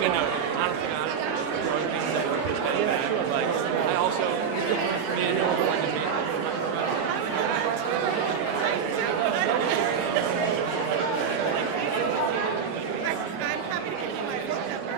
a good note. Honestly, I was thinking that work is getting bad, but like, I also made it important to me. I'm happy to give you my phone number.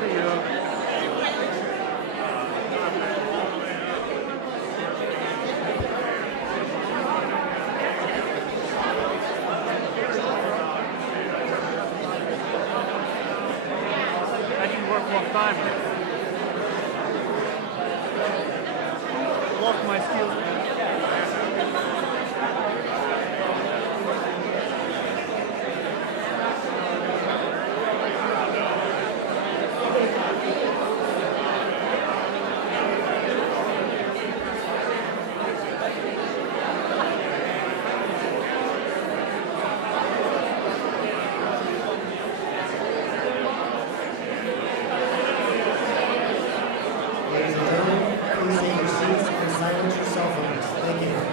for you. I didn't work one time. Lost my skills, man. Ladies and gentlemen, please take your seats and silence your cell phones. Thank you.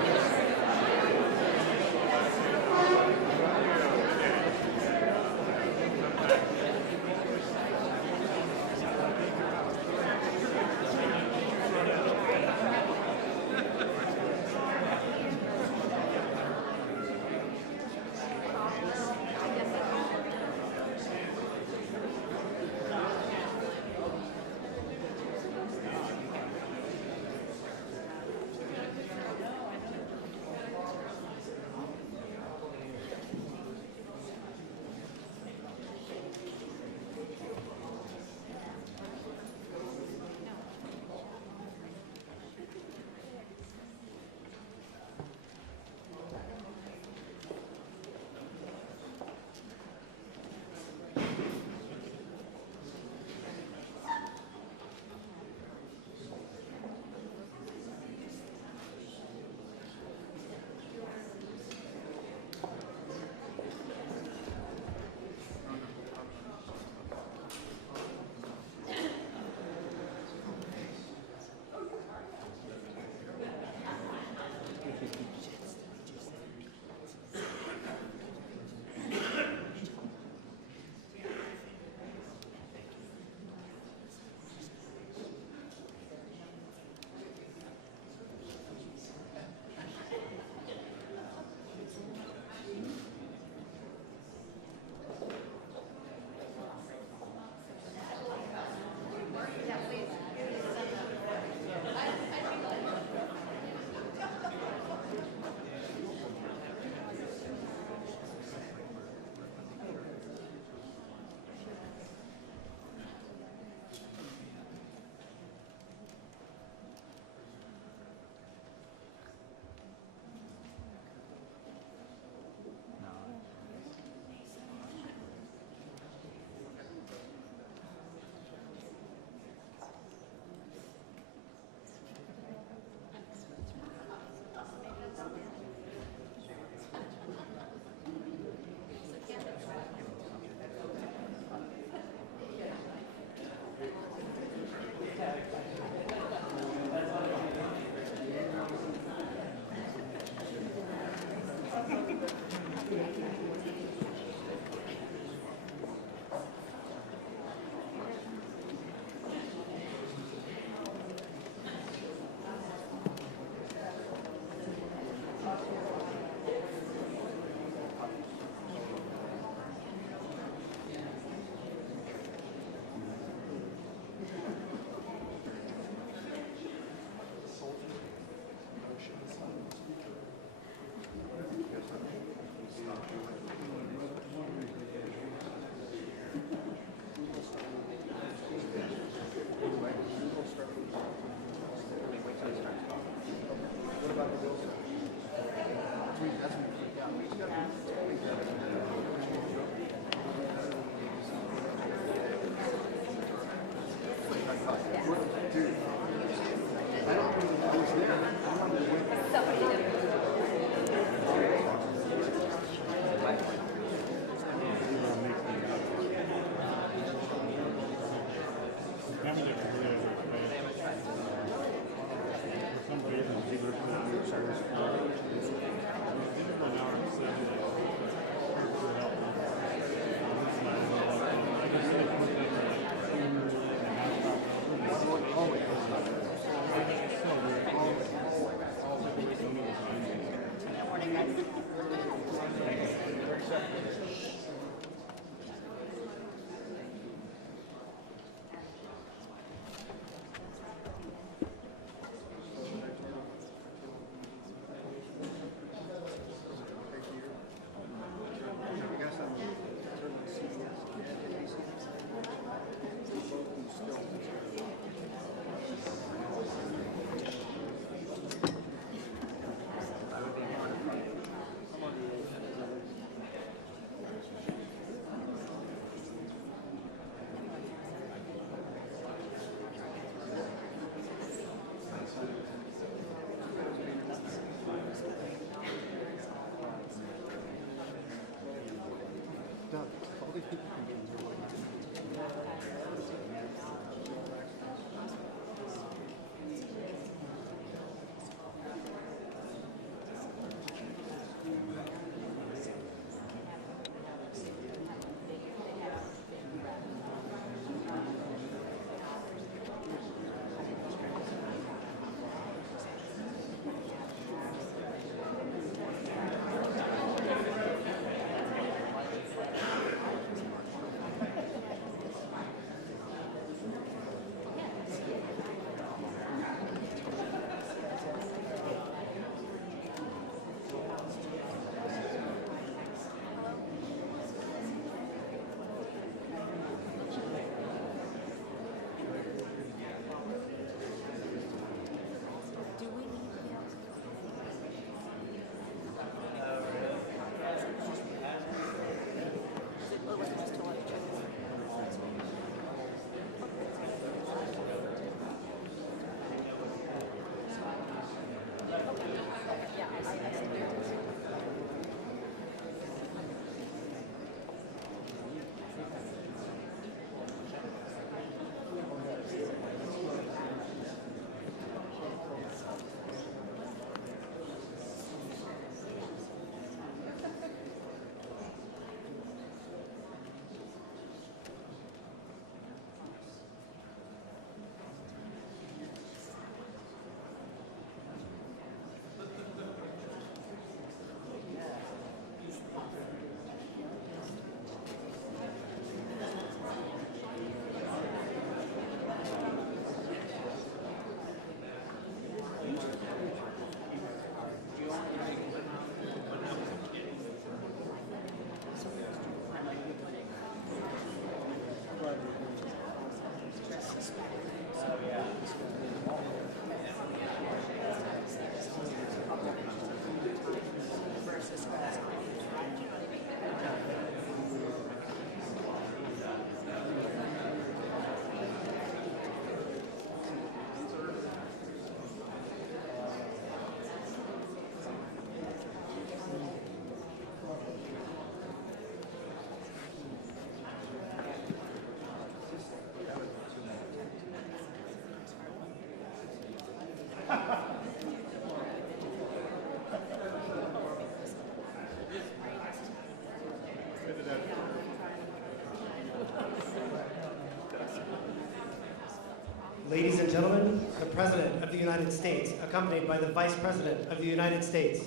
Ladies and gentlemen, the President of the United States, accompanied by the Vice President of the United States.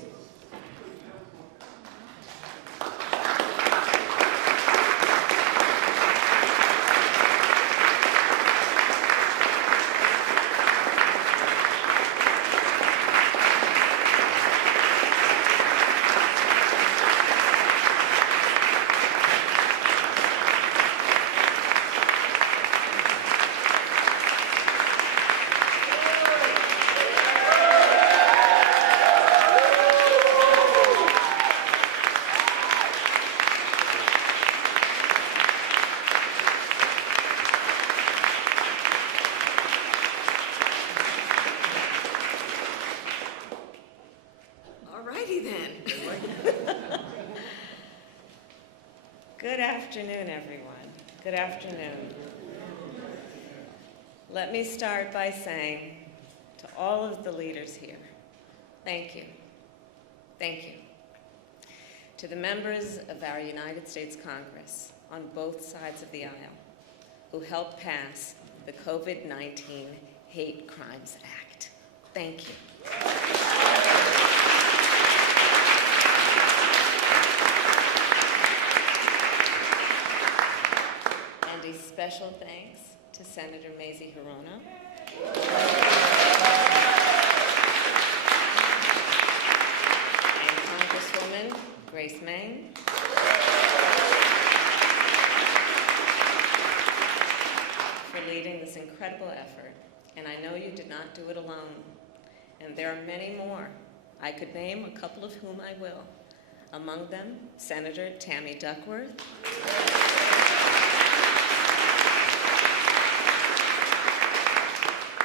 Good afternoon, everyone. Good afternoon. Let me start by saying to all of the leaders here, thank you. Thank you. To the members of our United States Congress on both sides of the aisle who helped pass the COVID-19 Hate Crimes Act, thank you. A special thanks to Senator Mazie Hirono, and Congresswoman Grace Meng, for leading this incredible effort. And I know you did not do it alone. And there are many more. I could name a couple of whom I will. Among them, Senator Tammy Duckworth,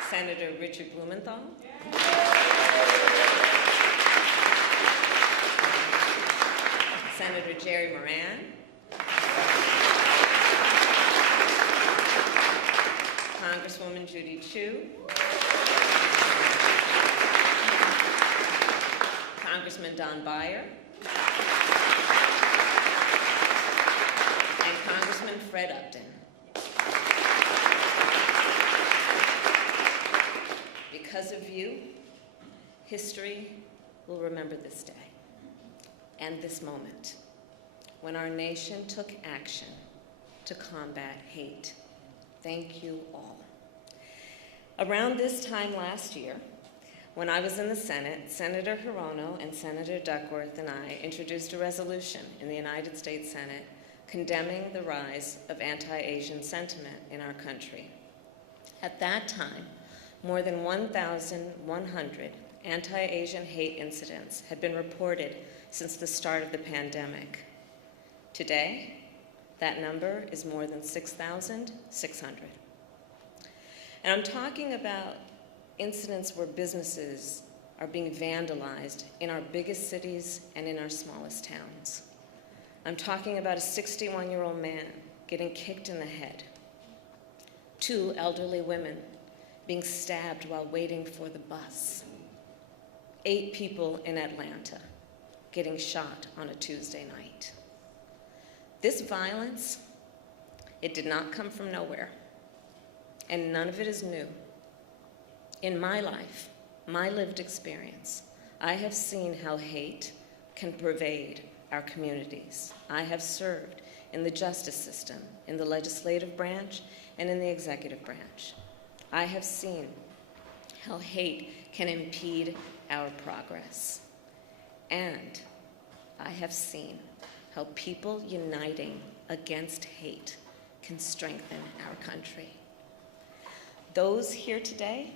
Senator Richard Blumenthal, Senator Jerry Moran, Congresswoman Judy Chu, Congressman Don Beyer, and Congressman Fred Upton. Because of you, history will remember this day and this moment when our nation took action to combat hate. Thank you all. Around this time last year, when I was in the Senate, Senator Hirono and Senator Duckworth and I introduced a resolution in the United States Senate condemning the rise of anti-Asian sentiment in our country. At that time, more than 1,100 anti-Asian hate incidents had been reported since the start of the pandemic. Today, that number is more than 6,600. And I'm talking about incidents where businesses are being vandalized in our biggest cities and in our smallest towns. I'm talking about a 61-year-old man getting kicked in the head, 2 elderly women being stabbed while waiting for the bus, 8 people in Atlanta getting shot on a Tuesday night. This violence, it did not come from nowhere, and none of it is new. In my life, my lived experience, I have seen how hate can pervade our communities. I have served in the justice system, in the legislative branch, and in the executive branch. I have seen how hate can impede our progress. And I have seen how people uniting against hate can strengthen our country. Those here today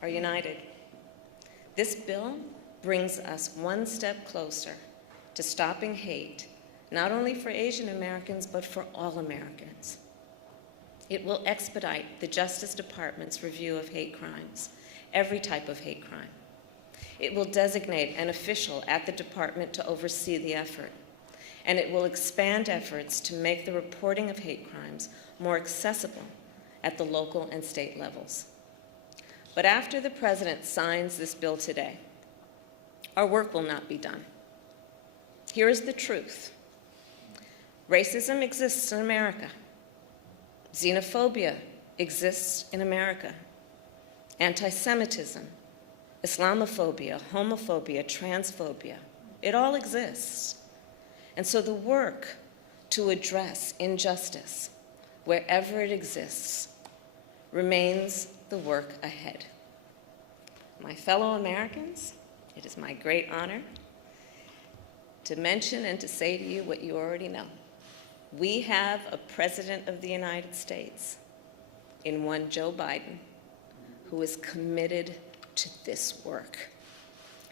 are united. This bill brings us one step closer to stopping hate, not only for Asian Americans, but for all Americans. It will expedite the Justice Department's review of hate crimes, every type of hate crime. It will designate an official at the department to oversee the effort, and it will expand efforts to make the reporting of hate crimes more accessible at the local and state levels. But after the President signs this bill today, our work will not be done. Here is the truth. Racism exists in America. Xenophobia exists in America. Anti-Semitism, Islamophobia, homophobia, transphobia, it all exists. And so the work to address injustice, wherever it exists, remains the work ahead. My fellow Americans, it is my great honor to mention and to say to you what you already know. We have a President of the United States in one Joe Biden who is committed to this work.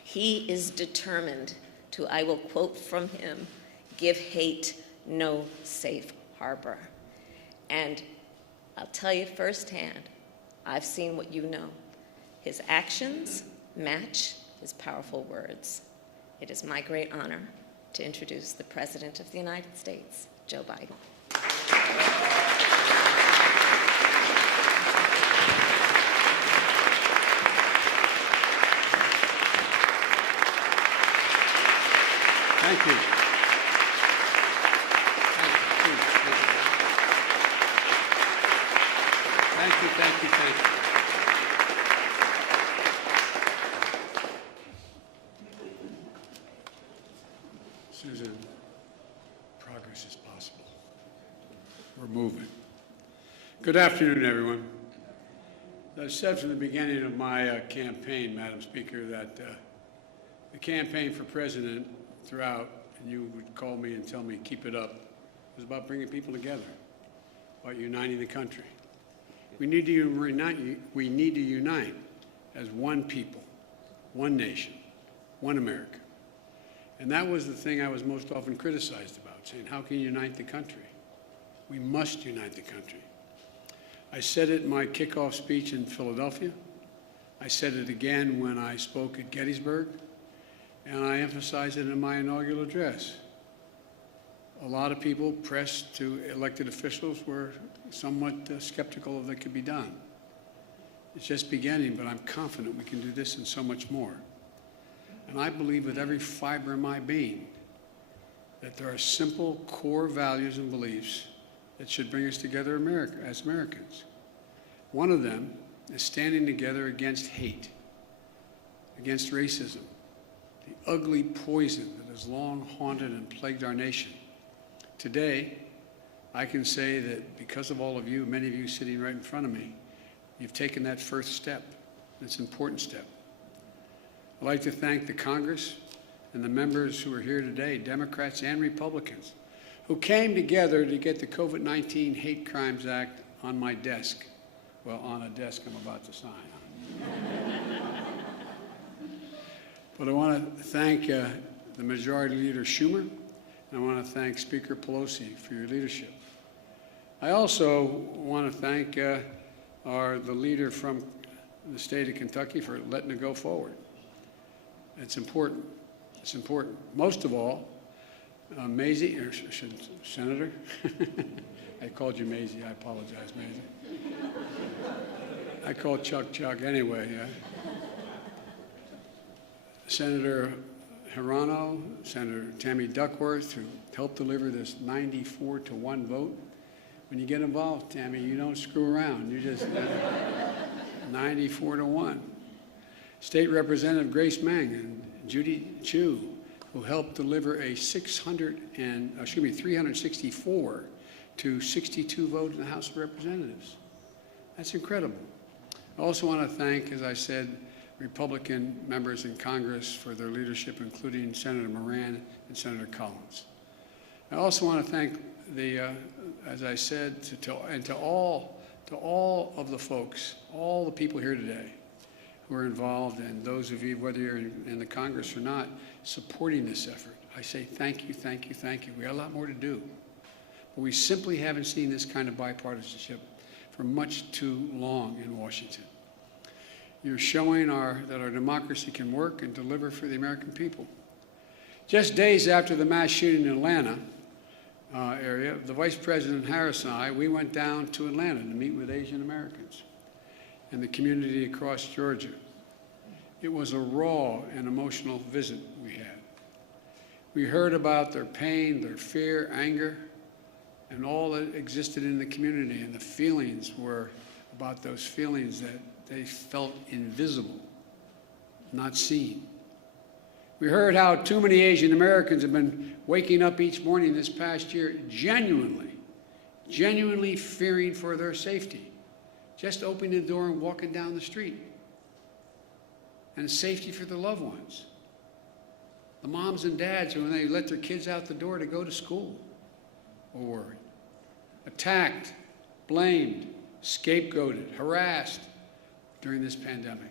He is determined to, I will quote from him, give hate no safe harbor. And I'll tell you firsthand, I've seen what you know. His actions match his powerful words. It is my great honor to introduce the President of the United States, Joe Biden. Thank you. Thank you. Susan, progress is possible. We're moving. Good afternoon, everyone. I said from the beginning of my campaign, Madam Speaker, that the campaign for president throughout, and you would call me and tell me, keep it up, was about bringing people together, about uniting the country. We need to unite as one people, one nation, one America. And that was the thing I was most often criticized about, saying, how can you unite the country? We must unite the country. I said it in my kickoff speech in Philadelphia. I said it again when I spoke at Gettysburg. And I emphasized it in my inaugural address. A lot of people, press to elected officials, were somewhat skeptical of that could be done. It's just beginning, but I'm confident we can do this and so much more. And I believe with every fiber of my being that there are simple core values and beliefs that should bring us together as Americans. One of them is standing together against hate, against racism, the ugly poison that has long haunted and plagued our nation. Today, I can say that because of all of you, many of you sitting right in front of me, you've taken that first step. It's an important step. I'd like to thank the Congress and the members who are here today, Democrats and Republicans, who came together to get the COVID-19 Hate Crimes Act on my desk. Well, on a desk I'm about to sign on. But I want to thank the Majority Leader Schumer, and I want to thank Speaker Pelosi for your leadership. I also want to thank the leader from the state of Kentucky for letting it go forward. It's important. It's important. Most of all, Maisie, or Senator, I called you Maisie. I apologize, Maisie. I call Chuck anyway. Senator Hirano, Senator Tammy Duckworth, who helped deliver this 94-to-1 vote. When you get involved, Tammy, you don't screw around. You just 94-to-1. State Representative Grace Meng and Judy Chu, who helped deliver a 364 to 62 vote in the House of Representatives. That's incredible. I also want to thank, as I said, Republican members in Congress for their leadership, including Senator Moran and Senator Collins. I also want to thank as I said, to all of the folks, all the people here today who are involved, and those of you, whether you're in the Congress or not, supporting this effort. I say thank you, thank you, thank you. We got a lot more to do. But we simply haven't seen this kind of bipartisanship for much too long in Washington. You're showing that our democracy can work and deliver for the American people. Just days after the mass shooting in Atlanta area, the Vice President Harris and I, we went down to Atlanta to meet with Asian Americans. and the community across Georgia. It was a raw and emotional visit we had. We heard about their pain, their fear, anger, and all that existed in the community, and the feelings were about those feelings that they felt invisible, not seen. We heard how too many Asian Americans have been waking up each morning this past year genuinely fearing for their safety, just opening the door and walking down the street, and safety for their loved ones. The moms and dads, when they let their kids out the door to go to school, were worried. Attacked, blamed, scapegoated, harassed during this pandemic.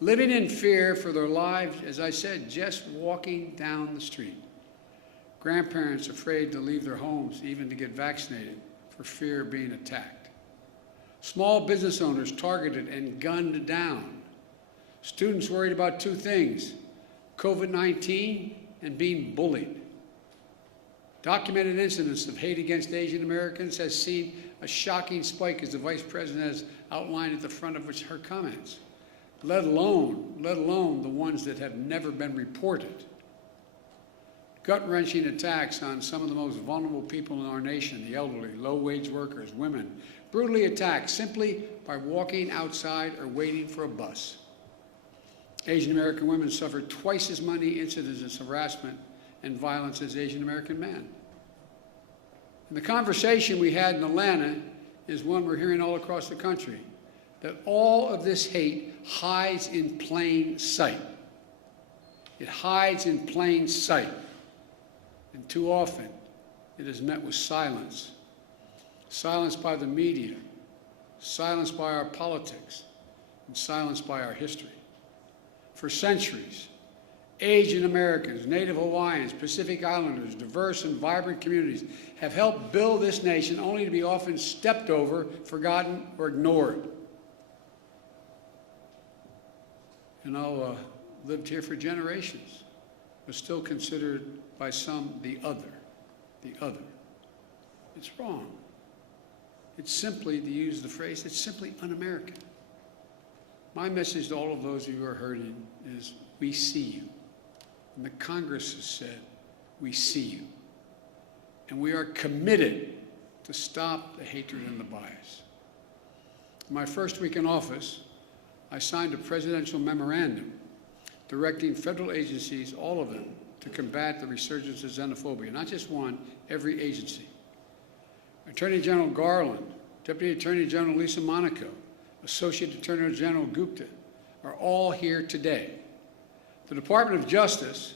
Living in fear for their lives, as I said, just walking down the street. Grandparents afraid to leave their homes, even to get vaccinated, for fear of being attacked. Small business owners targeted and gunned down. Students worried about two things: COVID-19 and being bullied. Documented incidents of hate against Asian Americans has seen a shocking spike, as the Vice President has outlined at the front of her comments, let alone the ones that have never been reported. Gut-wrenching attacks on some of the most vulnerable people in our nation, the elderly, low-wage workers, women, brutally attacked simply by walking outside or waiting for a bus. Asian American women suffer twice as many incidents of harassment and violence as Asian American men. And the conversation we had in Atlanta is one we're hearing all across the country, that all of this hate hides in plain sight. It hides in plain sight. And too often, it is met with silence. Silence by the media, silence by our politics, and silence by our history. For centuries, Asian Americans, Native Hawaiians, Pacific Islanders, diverse and vibrant communities have helped build this nation, only to be often stepped over, forgotten, or ignored. Lived here for generations, but still considered by some the other. It's wrong. It's simply, to use the phrase, it's simply un-American. My message to all of those of you who are hurting is, we see you. And the Congress has said, we see you. And we are committed to stop the hatred and the bias. In my first week in office, I signed a presidential memorandum directing federal agencies, all of them, to combat the resurgence of xenophobia. Not just one, every agency. Attorney General Garland, Deputy Attorney General Lisa Monaco, Associate Attorney General Gupta are all here today. The Department of Justice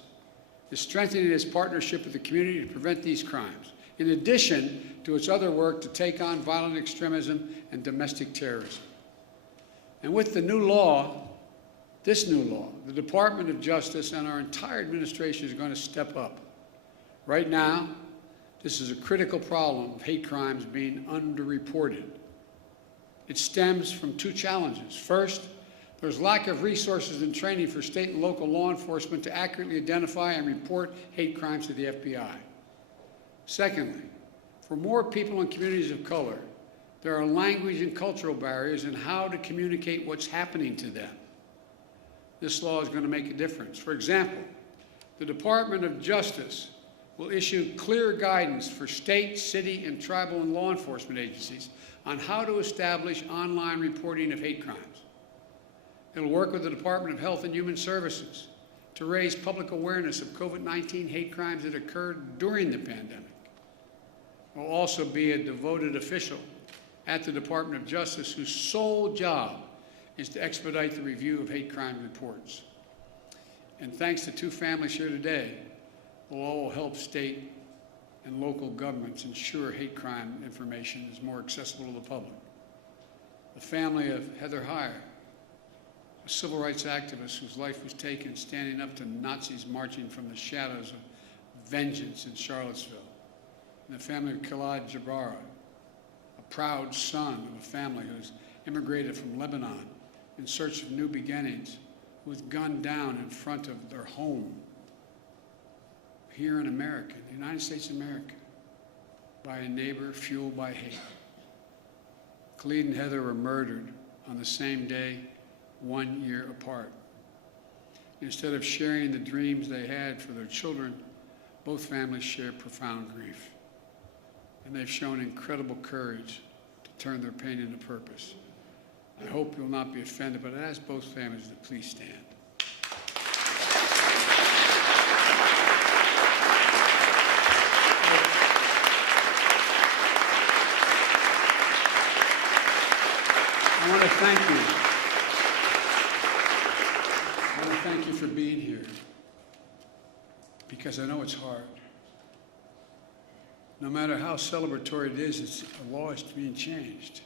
is strengthening its partnership with the community to prevent these crimes, in addition to its other work to take on violent extremism and domestic terrorism. And with the new law, this new law, the Department of Justice and our entire administration is going to step up. Right now, this is a critical problem of hate crimes being underreported. It stems from two challenges. First, there's lack of resources and training for state and local law enforcement to accurately identify and report hate crimes to the FBI. Secondly, for more people in communities of color, there are language and cultural barriers in how to communicate what's happening to them. This law is going to make a difference. For example, the Department of Justice will issue clear guidance for state, city, and tribal and law enforcement agencies on how to establish online reporting of hate crimes. It'll work with the Department of Health and Human Services to raise public awareness of COVID-19 hate crimes that occurred during the pandemic. There will also be a devoted official at the Department of Justice whose sole job is to expedite the review of hate crime reports. And thanks to two families here today, will all help state and local governments ensure hate crime information is more accessible to the public. The family of Heather Heyer, a civil rights activist whose life was taken standing up to Nazis marching from the shadows of vengeance in Charlottesville. And the family of Khalid Jabara, a proud son of a family who's immigrated from Lebanon in search of new beginnings, who was gunned down in front of their home here in America, the United States of America, by a neighbor fueled by hate. Khalid and Heather were murdered on the same day, 1 year apart. Instead of sharing the dreams they had for their children, both families share profound grief. And they've shown incredible courage to turn their pain into purpose. I hope you'll not be offended, but I ask both families to please stand. I want to thank you. I want to thank you for being here, because I know it's hard. No matter how celebratory it is, a law is being changed.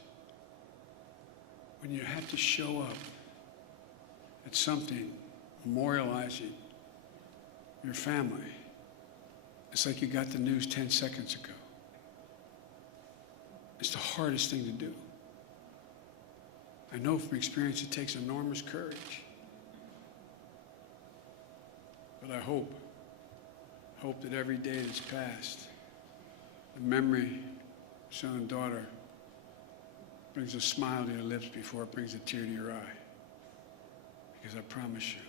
When you have to show up at something memorializing your family, it's like you got the news 10 seconds ago. It's the hardest thing to do. I know from experience it takes enormous courage. But I hope that every day that's passed, the memory of son and daughter brings a smile to your lips before it brings a tear to your eye. Because I promise you,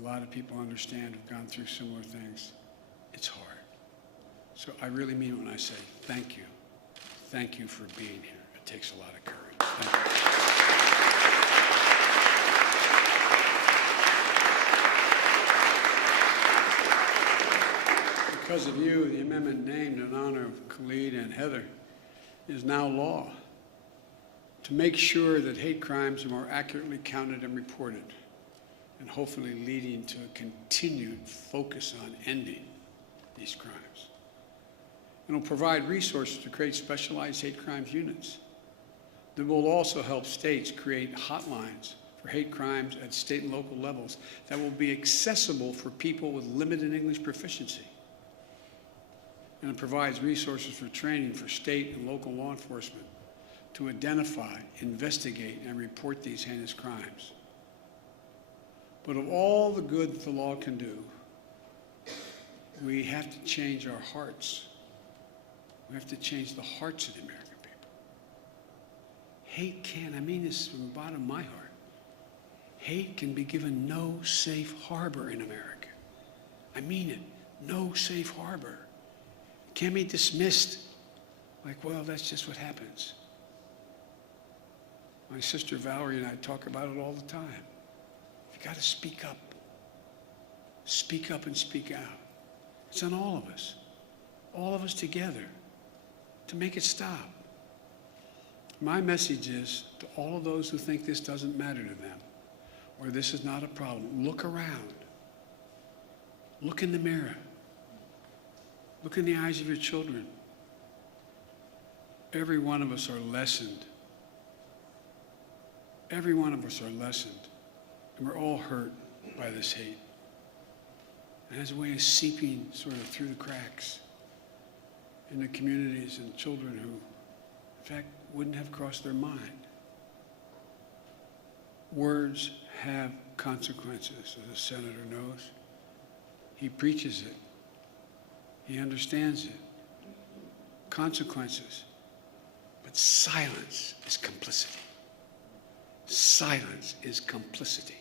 a lot of people understand who've gone through similar things. It's hard. So I really mean it when I say thank you. Thank you for being here. It takes a lot of courage. Thank you. Because of you, the amendment named in honor of Khalid and Heather is now law to make sure that hate crimes are more accurately counted and reported, and hopefully leading to a continued focus on ending these crimes. And will provide resources to create specialized hate crimes units. That will also help states create hotlines for hate crimes at state and local levels that will be accessible for people with limited English proficiency. And it provides resources for training for state and local law enforcement to identify, investigate, and report these heinous crimes. But of all the good that the law can do, we have to change our hearts. We have to change the hearts of the American people. Hate can, I mean this from the bottom of my heart, hate can be given no safe harbor in America. I mean it, no safe harbor. It can't be dismissed like, well, that's just what happens. My sister Valerie and I talk about it all the time. You got to speak up. Speak up and speak out. It's on all of us together, to make it stop. My message is to all of those who think this doesn't matter to them, or this is not a problem, look around. Look in the mirror. Look in the eyes of your children. Every one of us are lessened. Every one of us are lessened. And we're all hurt by this hate. It has a way of seeping sort of through the cracks into communities and children who, in fact, wouldn't have crossed their mind. Words have consequences, as the senator knows. He preaches it. He understands it. Consequences. But silence is complicity. Silence is complicity.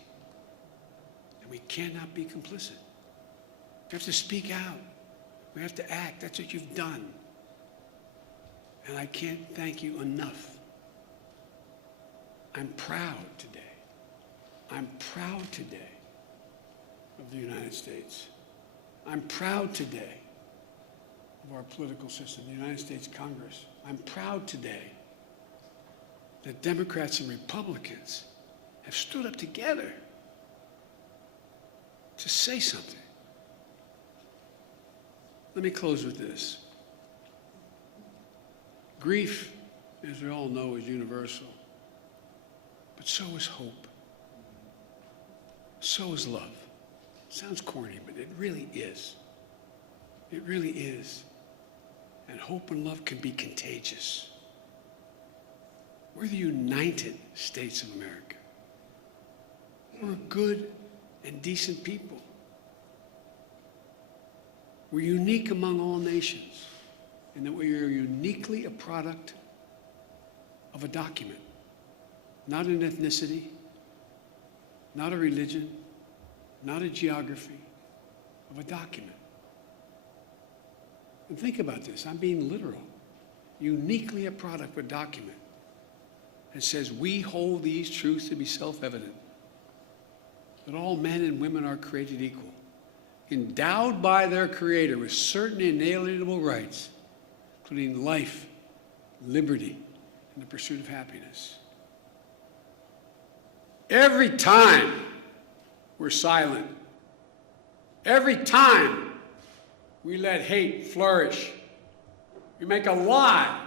And we cannot be complicit. We have to speak out. We have to act. That's what you've done. And I can't thank you enough. I'm proud today. I'm proud today of the United States. I'm proud today of our political system, the United States Congress. I'm proud today that Democrats and Republicans have stood up together to say something. Let me close with this. Grief, as we all know, is universal, but so is hope. So is love. Sounds corny, but it really is. It really is. And hope and love can be contagious. We're the United States of America. We're good and decent people. We're unique among all nations in that we are uniquely a product of a document, not an ethnicity, not a religion, not a geography, of a document. And think about this, I'm being literal. Uniquely a product of a document that says we hold these truths to be self-evident, that all men and women are created equal, endowed by their Creator with certain inalienable rights, including life, liberty, and the pursuit of happiness. Every time we're silent, every time we let hate flourish, we make a lie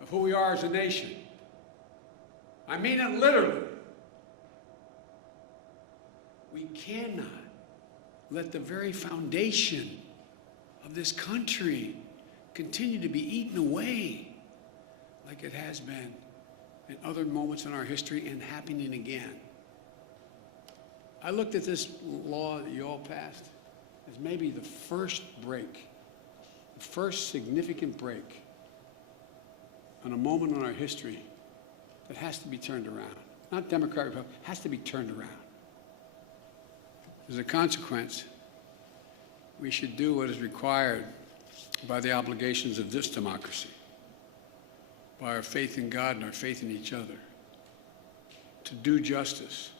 of who we are as a nation. I mean it literally. We cannot let the very foundation of this country continue to be eaten away like it has been in other moments in our history and happening again. I looked at this law that you all passed as maybe the first break, the first significant break on a moment in our history that has to be turned around. Not Democrat, Republican, has to be turned around. As a consequence, we should do what is required by the obligations of this democracy, by our faith in God and our faith in each other, to do justice,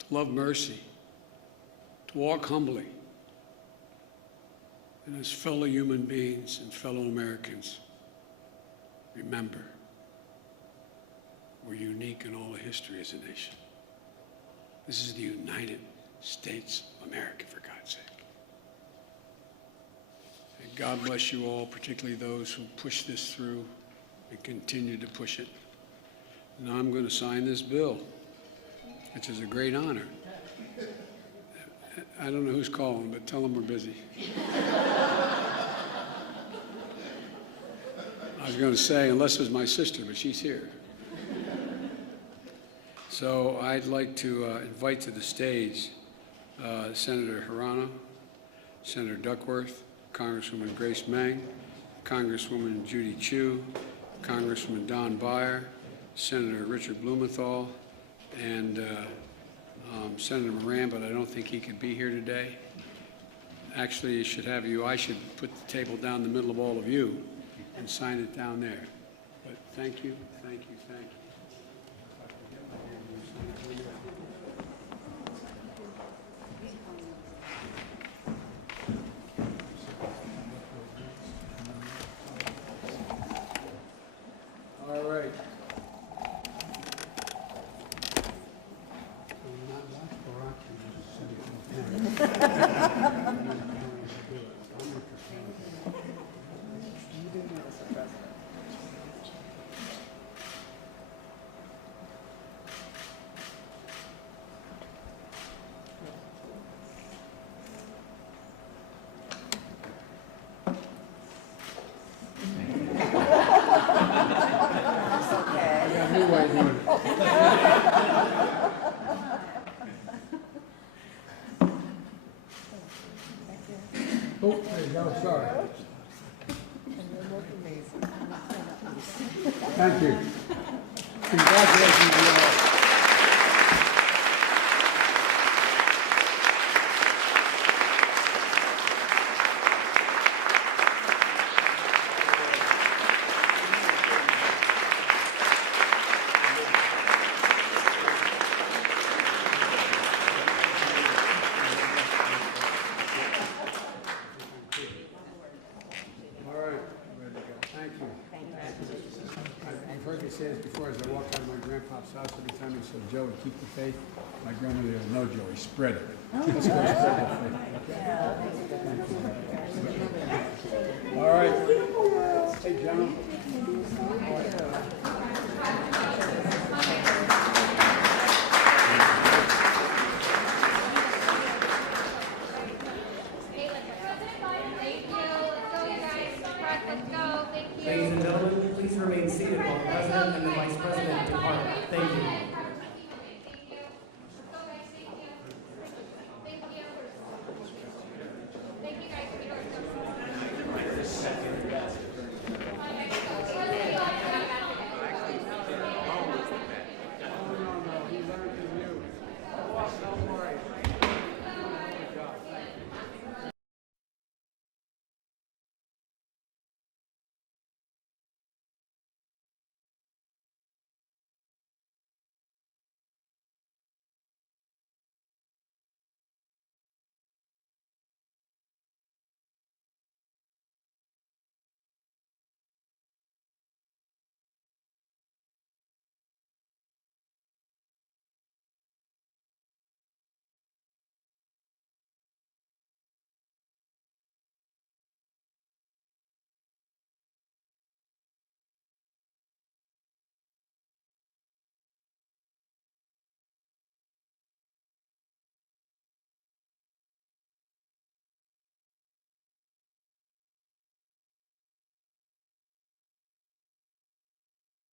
to love mercy, to walk humbly, and as fellow human beings and fellow Americans, remember, we're unique in all of history as a nation. This is the United States of America, for God's sake. And God bless you all, particularly those who push this through and continue to push it. Now I'm going to sign this bill, which is a great honor. I don't know who's calling, but tell them we're busy. I was going to say, unless it was my sister, but she's here. So I'd like to invite to the stage Senator Hirano, Senator Duckworth, Congresswoman Grace Meng, Congresswoman Judy Chu, Congressman Don Beyer, Senator Richard Blumenthal, and Senator Moran, but I don't think he could be here today. Actually, I should put the table down the middle of all of you and sign it down there. But thank you, thank you, thank you. All right. Oh, there you go, sorry. Thank you. Congratulations to you all. I've heard you say this before as I walk out of my grandpa's house. Every time he said, Joey, keep the faith, my grandmother would no, Joey, spread it. Let's go spread that faith. All right. Hey, gentlemen. Ladies and gentlemen, please remain seated while the President and the Vice President depart. Thank you.